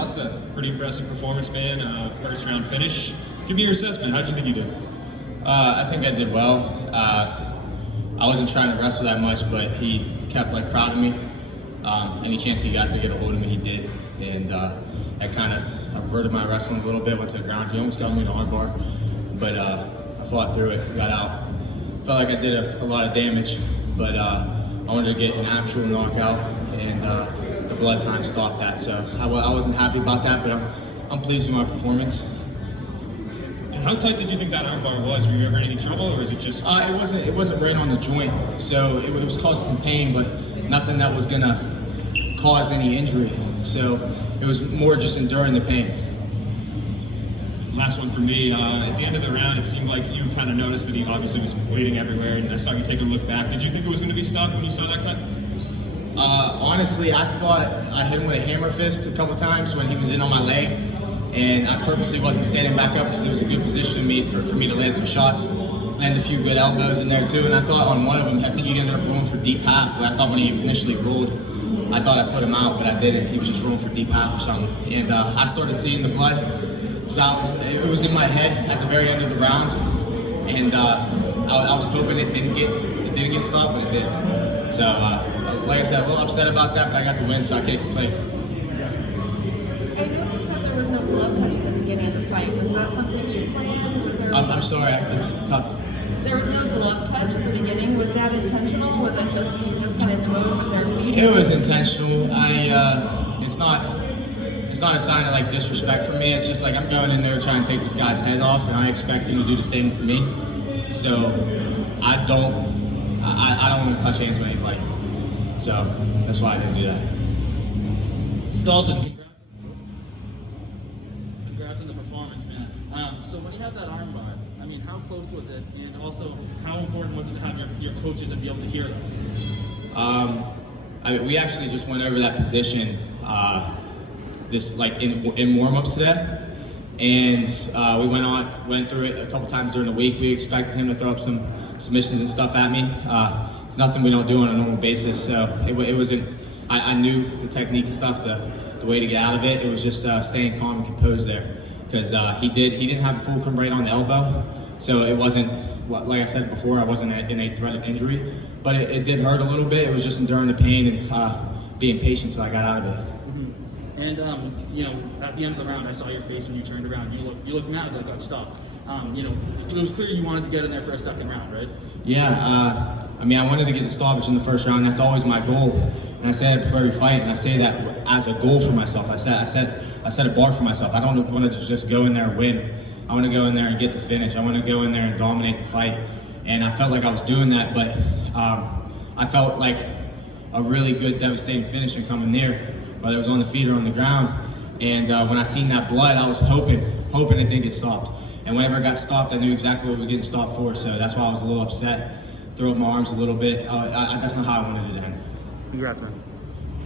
That's a pretty impressive performance, man. First round finish. Give me your assessment. How did you think you did? I think I did well. I wasn't trying to wrestle that much, but he kept crowding me. Any chance he got to get a hold of me, he did. And that kind of averted my wrestling a little bit. Went to the ground. He almost got me in the armbar, but I fought through it. Got out. Felt like I did a lot of damage, but I wanted to get an actual knockout, and the blood time stopped that. So I wasn't happy about that, but I'm pleased with my performance. And how tight did you think that armbar was? Were you ever in any trouble, or was it just? It wasn't right on the joint, so it was causing some pain, but nothing that was gonna cause any injury. So it was more just enduring the pain. Last one for me. At the end of the round, it seemed like you kind of noticed that he obviously was bleeding everywhere, and I saw you take a look back. Did you think it was going to be stopped when you saw that cut? Honestly, I thought I hit him with a hammer fist a couple times when he was in on my leg, and I purposely wasn't standing back up because it was a good position for me to land some shots. Land a few good elbows in there too, and I thought on one of them, I think he ended up rolling for deep half, but I thought when he initially rolled, I thought I put him out, but I didn't. He was just rolling for deep half or something. And I started seeing the blood. So it was in my head at the very end of the round. And I was hoping it didn't get stopped, but it did. So like I said, a little upset about that, but I got the win, so I can't complain. I noticed that there was no glove touch at the beginning of the fight. Was that something you planned? Was there? I'm sorry, it's tough. There was no glove touch at the beginning. Was that intentional? Was that just you just kind of dove with their feet? It was intentional. It's not a sign of disrespect for me. It's just I'm going in there trying to take this guy's head off, and I expect him to do the same for me. So I don't want to touch hands with anybody. So that's why I didn't do that. Dalton, congrats on the performance, man. So when you had that armbar, I mean, how close was it, and also how important was it to have your coaches and be able to hear them? We actually just went over that position in warm-ups today, and we went through it a couple times during the week. We expected him to throw up some submissions and stuff at me. It's nothing we don't do on a normal basis, so it wasn't. I knew the technique and stuff, the way to get out of it. It was just staying calm and composed there, because he didn't have a fulcrum right on the elbow, so it wasn't. Like I said before, I wasn't in a threat of injury, but it did hurt a little bit. It was just enduring the pain and being patient until I got out of it. Mm-hmm. And at the end of the round, I saw your face when you turned around. You looked mad that it got stopped. It was clear you wanted to get in there for a second round, right? Yeah. I wanted to get the stoppage in the first round. That's always my goal, and I say that before every fight, and I say that as a goal for myself. I set a bar for myself. I don't want to just go in there and win. I want to go in there and get the finish. I want to go in there and dominate the fight. And I felt like I was doing that, but I felt like a really good, devastating finish and coming near, whether it was on the feet or on the ground. And when I seen that blood, I was hoping it didn't get stopped. And whenever it got stopped, I knew exactly what it was getting stopped for. So that's why I was a little upset, threw up my arms a little bit. That's not how I wanted it to end. Congrats, man.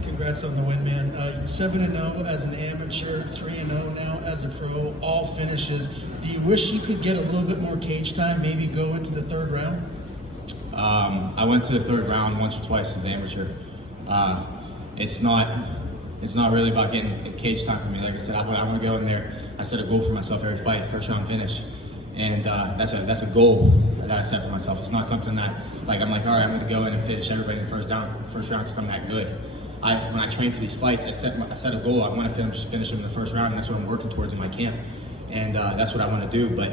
Congrats on the win, man. 7-0 as an amateur, 3-0 now as a pro, all finishes. Do you wish you could get a little bit more cage time, maybe go into the third round? I went to the third round once or twice as an amateur. It's not really about getting cage time for me. Like I said, I want to go in there. I set a goal for myself every fight, first round finish. And that's a goal that I set for myself. It's not something that I'm all right, I'm going to go in and finish everybody in the first round because I'm that good. When I train for these fights, I set a goal. I want to finish them in the first round, and that's what I'm working towards in my camp. And that's what I want to do. But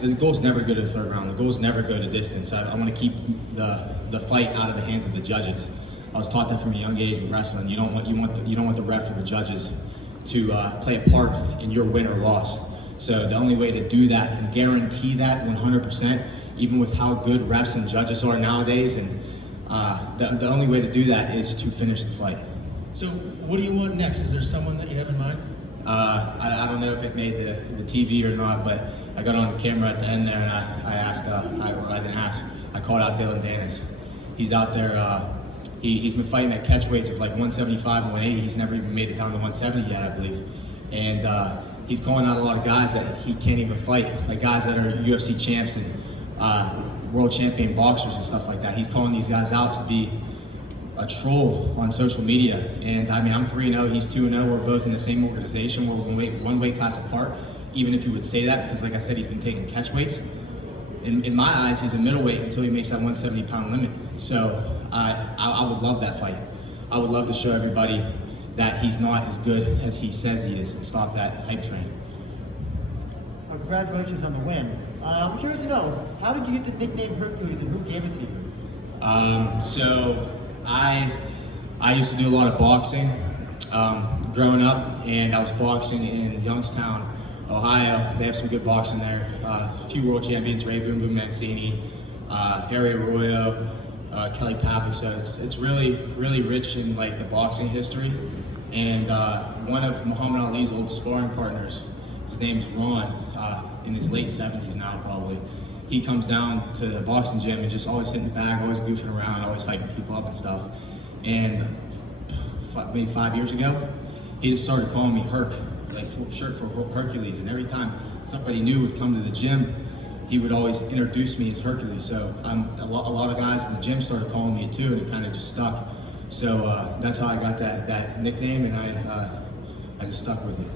the goal is never go to the third round. The goal is never go to distance. I want to keep the fight out of the hands of the judges. I was taught that from a young age with wrestling. You don't want the ref or the judges to play a part in your win or loss. So the only way to do that and guarantee that 100%, even with how good refs and judges are nowadays, and the only way to do that is to finish the fight. So what do you want next? Is there someone that you have in mind? I don't know if it made the TV or not, but I got on camera at the end there, and I asked, I didn't ask, I called out Dalton Rosta. He's out there, he's been fighting at catch weights of 175 and 180. He's never even made it down to 170 yet, I believe. And he's calling out a lot of guys that he can't even fight, like guys that are UFC champs and world champion boxers and stuff like that. He's calling these guys out to be a troll on social media. And I mean, I'm 3-0, he's 2-0. We're both in the same organization. We're one weight class apart. Even if you would say that, because like I said, he's been taking catch weights. In my eyes, he's a middleweight until he makes that 170-pound limit. So I would love that fight. I would love to show everybody that he's not as good as he says he is and stop that hype train. Congratulations on the win. I'm curious to know, how did you get the nickname Hercules and who gave it to you? So I used to do a lot of boxing growing up, and I was boxing in Youngstown, Ohio. They have some good boxing there. A few world champions, Ray Boom Boom Mancini, Harry Arroyo, Kelly Pappy. So it's really, really rich in like the boxing history. And one of Muhammad Ali's old sparring partners, his name's Ron, in his late 70s now probably. He comes down to the boxing gym and just always hitting the bag, always goofing around, always hyping people up and stuff. And maybe 5 years ago, he just started calling me Herc, like short for Hercules. And every time somebody new would come to the gym, he would always introduce me as Hercules. So a lot of guys in the gym started calling me it too, and it kind of just stuck. So that's how I got that nickname, and I just stuck with it.